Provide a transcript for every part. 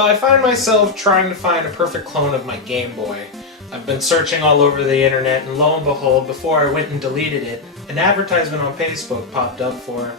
So I find myself trying to find a perfect clone of my Game Boy. I've been searching all over the internet, and lo and behold, before I went and deleted it, an advertisement on Facebook popped up for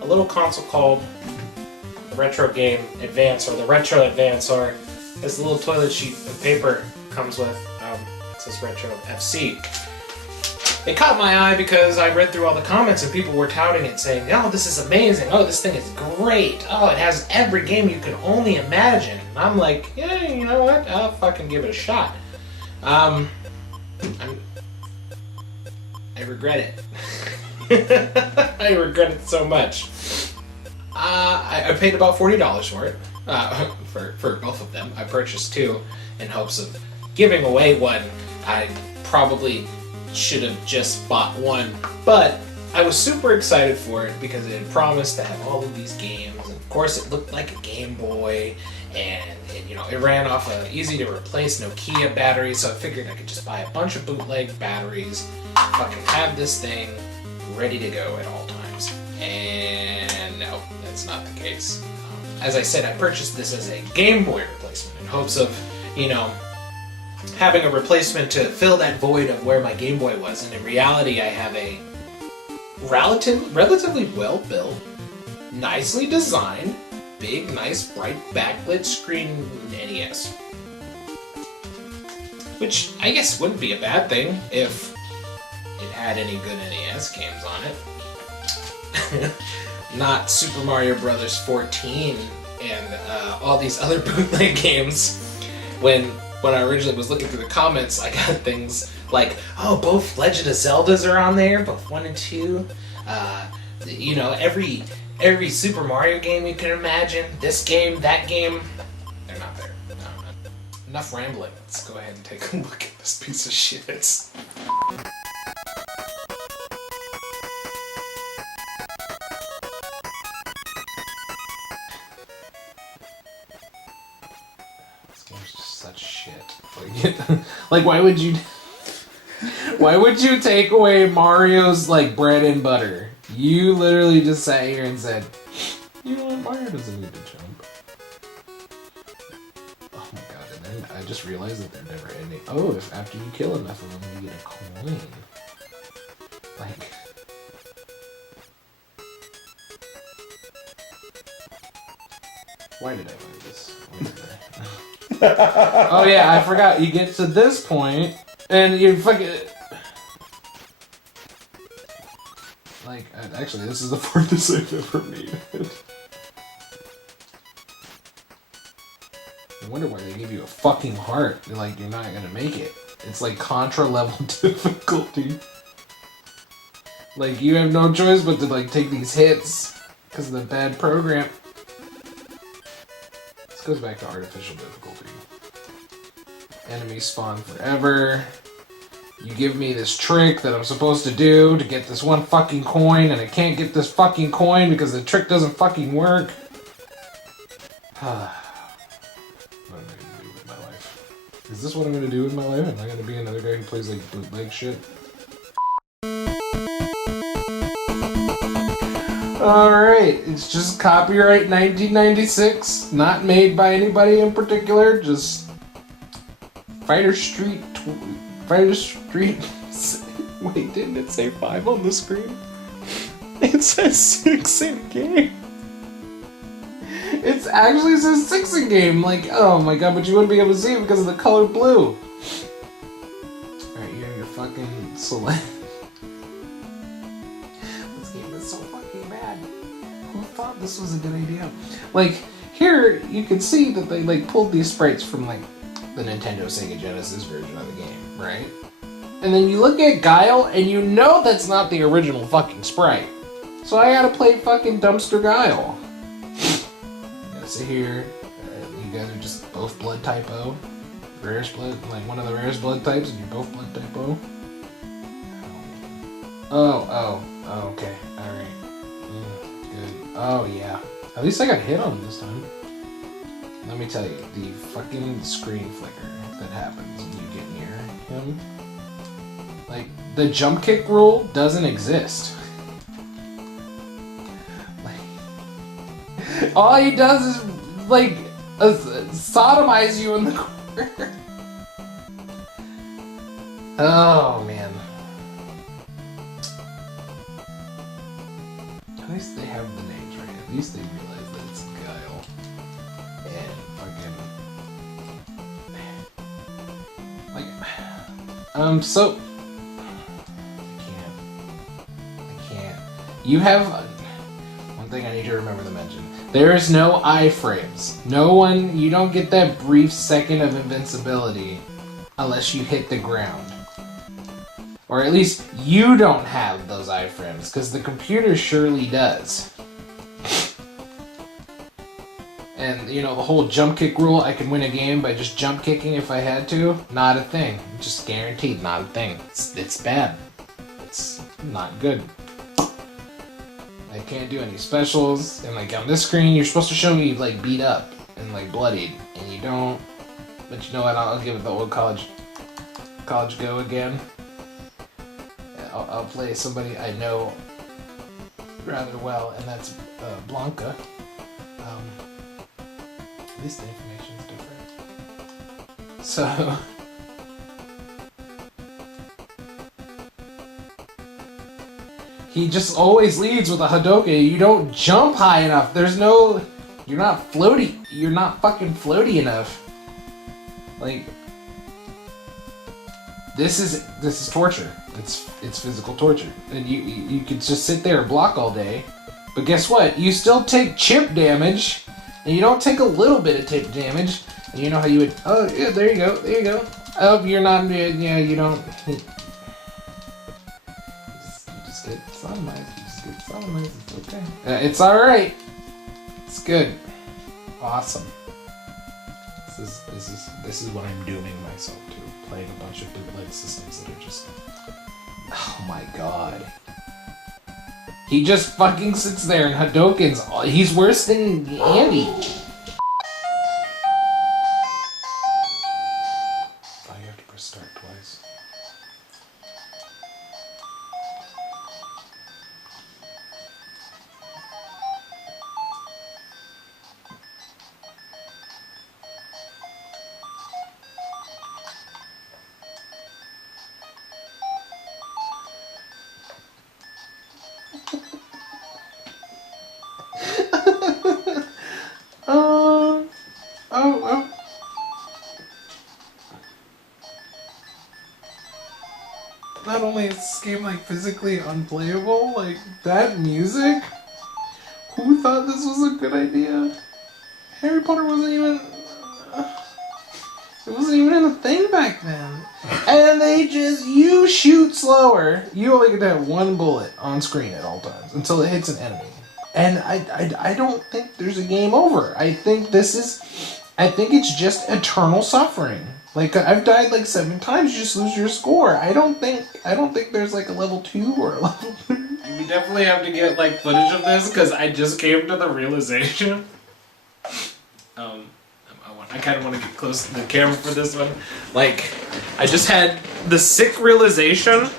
a little console called the Retro Game Advance, or the Retro Advance, or as the little toilet sheet of paper comes with, it says Retro FC. It caught my eye because I read through all the comments and people were touting it, saying, "Oh, this is amazing, oh, this thing is great, oh, it has every game you can only imagine." And I'm like, yeah, you know what, I'll fucking give it a shot. I regret it. I regret it so much. I paid about $40 for it, for both of them. I purchased two in hopes of giving away one. I probably should have just bought one, but I was super excited for it because it had promised to have all of these games, and of course it looked like a Game Boy, and it ran off a easy to replace Nokia battery, so I figured I could just buy a bunch of bootleg batteries, fucking have this thing ready to go at all times. And no, that's not the case. As I said, I purchased this as a Game Boy replacement in hopes of, having a replacement to fill that void of where my Game Boy was, and in reality I have a relatively well-built, nicely designed, big, nice, bright, backlit screen NES. Which I guess wouldn't be a bad thing if it had any good NES games on it. Not Super Mario Bros. 14 and all these other bootleg games. When I originally was looking through the comments, I got things like, oh, both Legend of Zeldas are on there, both 1 and 2. Every Super Mario game you can imagine, this game, that game, they're not there. No. Enough rambling. Let's go ahead and take a look at this piece of shit. This game's just such shit. Like, why would you take away Mario's, bread and butter? You literally just sat here and said, you know what, Mario doesn't need to jump. Oh my god, and then I just realized that they're never ending. Oh, if after you kill enough of them, you get a coin. Why did I buy this? Oh yeah, I forgot. You get to this point, and you fucking... Actually, this is the farthest I've ever made it. I wonder why they give you a fucking heart. You're not gonna make it. It's Contra level difficulty. You have no choice but to take these hits because of the bad program. This goes back to artificial difficulty. Enemies spawn forever. You give me this trick that I'm supposed to do to get this one fucking coin, and I can't get this fucking coin because the trick doesn't fucking work. What am I gonna do with my life? Is this what I'm gonna do with my life? Am I gonna be another guy who plays bootleg shit? Alright, it's just copyright 1996, not made by anybody in particular, just Fighter Street. Wait, didn't it say 5 on the screen? It says 6 in game. It actually says 6 in game. Oh my god, but you wouldn't be able to see it because of the color blue. Alright, you have your fucking select. This game is so fucking bad. Who thought this was a good idea? Here, you can see that they, pulled these sprites from, the Nintendo Sega Genesis version of the game, right? And then you look at Guile, and you know that's not the original fucking sprite. So I gotta play fucking Dumpster Guile. You gotta sit here. You guys are just both blood type O. Rarest blood, one of the rarest blood types, and you're both blood type O. Oh, okay. Alright. Good. Oh, yeah. At least I got hit on this time. Let me tell you, the fucking screen flicker that happens when you get near him. The jump kick rule doesn't exist. All he does is, sodomize you in the corner. Oh man. At least they have the names right. At least they realize that it's Guile. And fucking so I can't. You have one thing I need to remember to mention. There is no iframes. You don't get that brief second of invincibility unless you hit the ground. Or at least you don't have those iframes, because the computer surely does. And, you know, the whole jump kick rule, I could win a game by just jump kicking if I had to, not a thing. Just guaranteed, not a thing. It's bad. It's not good. I can't do any specials, and like on this screen, you're supposed to show me like beat up and like bloodied, and you don't. But you know what? I'll give it the old college go again. I'll play somebody I know rather well, and that's Blanca. At least the information's different. So. He just always leads with a Hadouken. You don't jump high enough. There's no... You're not floaty. You're not fucking floaty enough. Like... This is torture. It's physical torture. And you could just sit there and block all day. But guess what? You still take chip damage. And you don't take a little bit of chip damage. And you know how you would... Oh, yeah, there you go. There you go. Oh, you're not... Yeah, you don't... Get sodomized. You just get sodomized. It's okay. It's alright. It's good. Awesome. This is what I'm dooming myself to. Playing a bunch of bootleg systems that are just... Oh my god. He just fucking sits there and Hadoukens. He's worse than Andy. Oh, you have to press start twice. Not only is this game like physically unplayable, like that music. Who thought this was a good idea? Harry Potter wasn't even. It wasn't even a thing back then. And you shoot slower. You only get to have one bullet on screen at all times until it hits an enemy. And I don't think there's a game over. I think it's just eternal suffering. Like, I've died like 7 times, you just lose your score. I don't think there's like a level 2 or a level 3. You definitely have to get like footage of this, because I just came to the realization. I kind of want to get close to the camera for this one. Like, I just had the sick realization.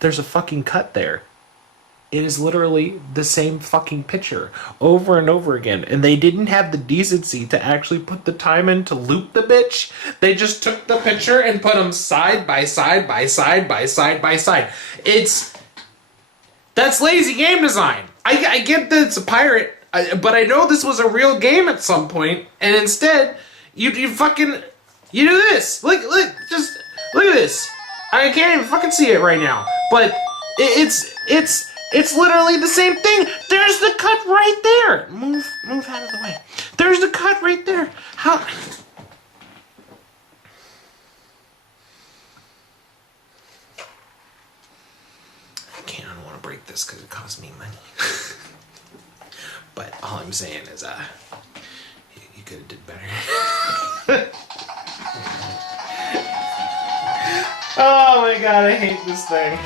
There's a fucking cut there. It is literally the same fucking picture over and over again. And they didn't have the decency to actually put the time in to loop the bitch. They just took the picture and put them side by side by side by side by side. That's lazy game design. I get that it's a pirate, but I know this was a real game at some point. And instead, you do this. Look at this. I can't even fucking see it right now. But it's literally the same thing. There's the cut right there. Move out of the way. There's the cut right there. How? I don't want to break this because it costs me money. But all I'm saying is, you could have did better. Oh my god, I hate this thing.